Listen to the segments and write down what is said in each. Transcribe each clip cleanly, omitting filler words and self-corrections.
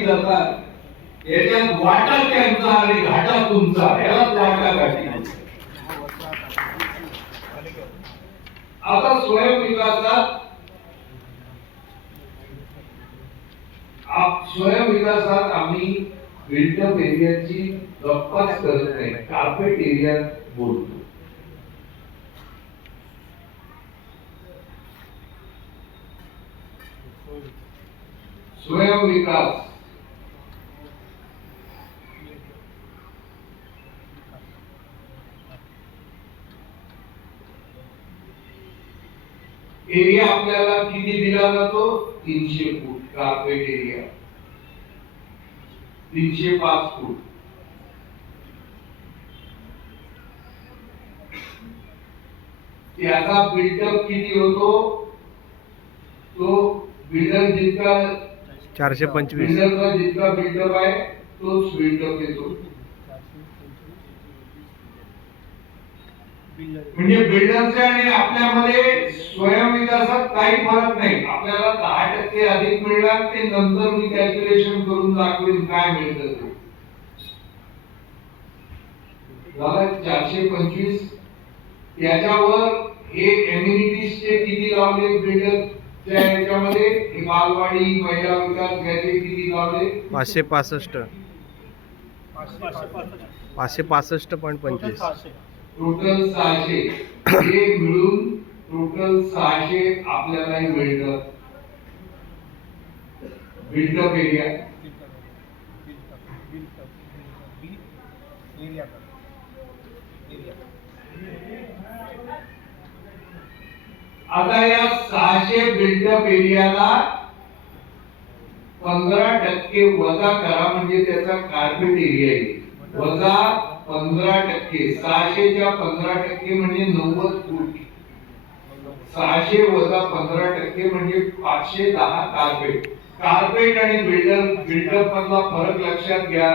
गाठी जातात याच्यात वाटा त्यांचा आणि घाटा तुमचा, यालाच वाटा गाठी. आता स्वयंविकासात आम्ही बिल्टअप एरियाची गप्पाच करत नाही, कार्पेट एरियात बोलतो. स्वयंविकास एरिया आपल्याला किती दिला जातो? 300 फूट कार्पेट एरिया, 305 फूट. त्याचा बिल्डअप किती होतो? तो बिल्डर जितका 425 बिल्डरचा जितका बिल्डअप आहे तोच बिल्डअप येतो. म्हणजे बिल्डरच्या आणि आपल्यामध्ये स्वयंविकासात काही फरक नाही. आपल्याला 10% अधिक मिळणार, ते नंतर मी कॅल्क्युलेशन करून दाखवेन काय मिळतं ते. झालं 425. त्याच्यावर हे एम्युनिटीजचे किती लावले बिल्डरच्या याच्यामध्ये? हे बालवाडी, महिला विकास याचे किती लावले? 565 565.25. टोटल 600. हे मिळून टोटल 600 आपल्याला मिळतं बिल्डअप एरिया. आता या 600 बिल्डअप एरियाला 15% वजा करा, म्हणजे त्याचा कार्पेट एरिया येईल. वजा 15%, 600च्या 15% म्हणजे 90 फूट. 600 वजा 15% म्हणजे 510 कार्पेट. कार्पेट आणि बिल्डअप मधला फरक लक्षात घ्या.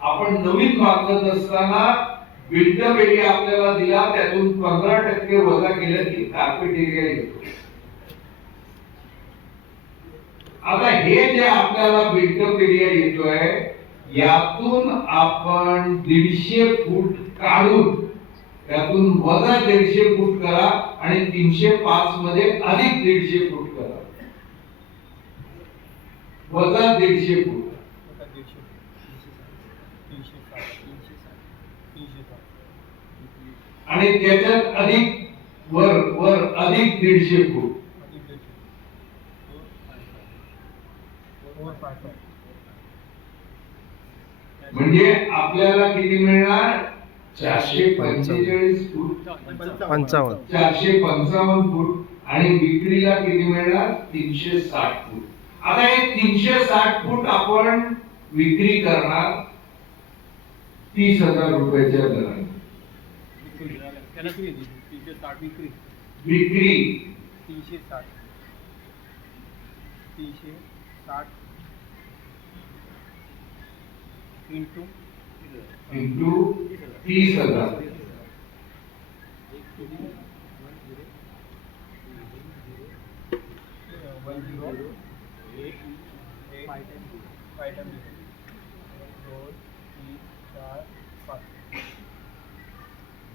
आपण नवीन बांधत असताना बिल्डअप एरिया आपल्याला दिला, त्यातून 15% वजा केलं की कार्पेट एरिया येतो. आता हे जे आपल्याला बिल्डअप एरिया येतोय, यातून आपण 150 फूट काढून त्यातून वजा 150 फूट करा आणि 305 मध्ये अधिक 150 फूट करा. वजा 150 फूट आणि त्याच्यात अधिक वर अधिक 150 फूट. म्हणजे आपल्याला किती मिळणार? 445 फूट, 455 फूट. आणि विक्रीला किती मिळणार? 360 फूट. आता हे 360 फूट आपण विक्री करणार 30,000 रुपयाच्या दराने. विक्री 360 इंटू 30,000.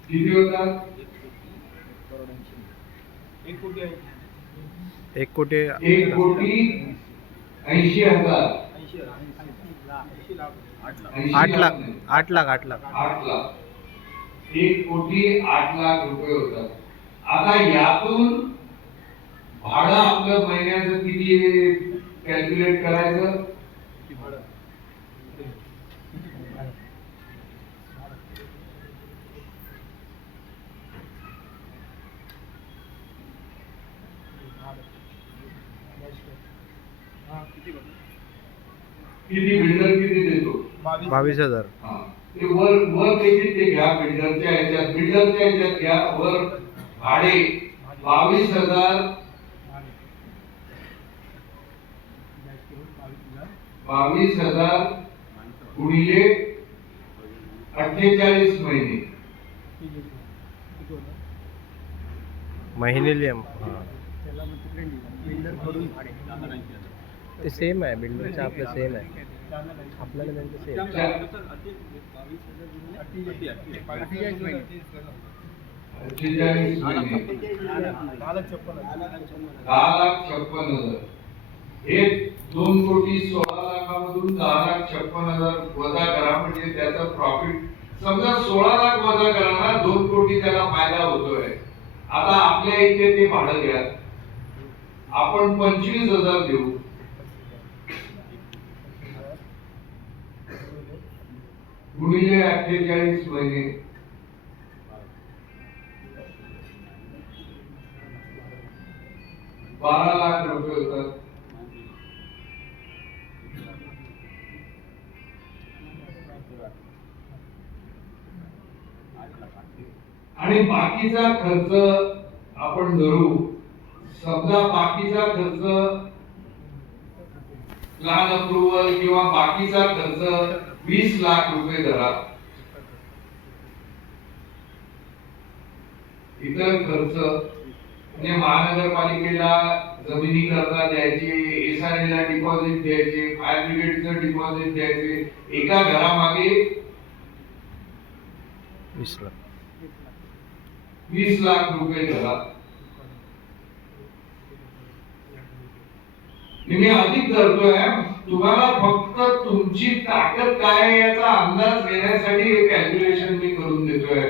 किती होतात? 1,80,000. 8 लाख 8 लाख 8 लाख 8 लाख. 1,08,00,000 रुपये होतात. आता यातून भाडं आपलं महिन्याचं किती कॅल्क्युलेट करायचं? किती बिल्डर किती देतो? 22,000. ते वर देखील ते घ्या. बिल्डरच्या ह्याच्यात घ्या. वर भाडे 22,000. 22,000 गुणिले 48 महिने. महिन्याला ते सेम आहे, बिल्डरचं आपलं सेम आहे. आपल्याला त्यांचं सेम. 48 महिने 10,56,000. हे 2,16,00,000मधून 10,56,000 वजा करा म्हणजे त्याचा प्रॉफिट समजा 16,00,000 वजा करा ना, 2 कोटी त्याला फायदा होतोय. आता आपल्या इथे ते भाडं घ्या, आपण 25,000 देऊ. गुणिले 48 महिने 12,00,000 रुपये होतात. आणि बाकीचा खर्च आपण धरू. समजा बाकीचा खर्च प्लॅन अप्रुव्हल किंवा बाकीचा खर्च 20,00,000 रुपये धरा. इतर खर्च म्हणजे महानगरपालिकेला जमिनी करता द्यायचे, एसआरएला डिपॉझिट द्यायचे, फायर ब्रिगेडचं डिपॉझिट द्यायचे, एका घरामागे 20,00,000. 20,00,000 रुपये धरा. मी अधिक धरतोय, तुम्हाला फक्त तुमची ताकद काय आहे याचा अंदाज घेण्यासाठी हे कॅल्क्युलेशन मी करून देतोय.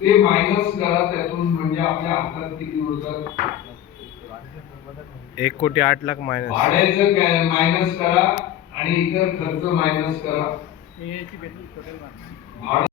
ते मायनस करा त्यातून म्हणजे आपल्या हातात किती उरतात. 1,08,00,000 मायनस. भाड्याचं मायनस करा आणि इतर खर्च मायनस करा. भाडं